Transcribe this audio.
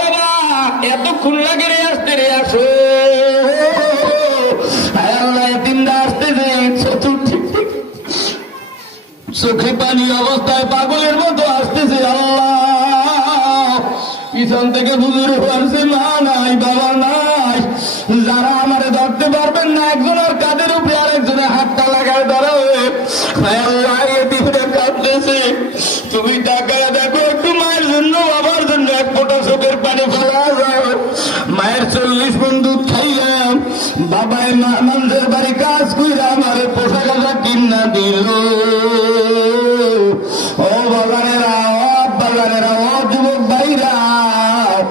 বাবা এতক্ষণ লাগে রে আসতে রে আসো আল্লাহ এতিমরা আসতেছে চতুর্থী চোখে পানি অবস্থায় পাগলের মতো আসতেছে আল্লাহ পিছন থেকে হুজুর বলছে মা নাই বাবা নাই যারা আমারে ধরতে পারবেন না একজনের কাঁধের উপরে আরেকজনের হাতটা লাগায় ধরাবে আল্লাহ এতিমরা কাঁদতেছে তুমি তাকায় দেখো একটু মায়ের জন্য বাবার জন্য এক ফোঁটা চোখের পানি ফেলা যায় মায়ের 40 মণ দুধ খাইলাম বাবায়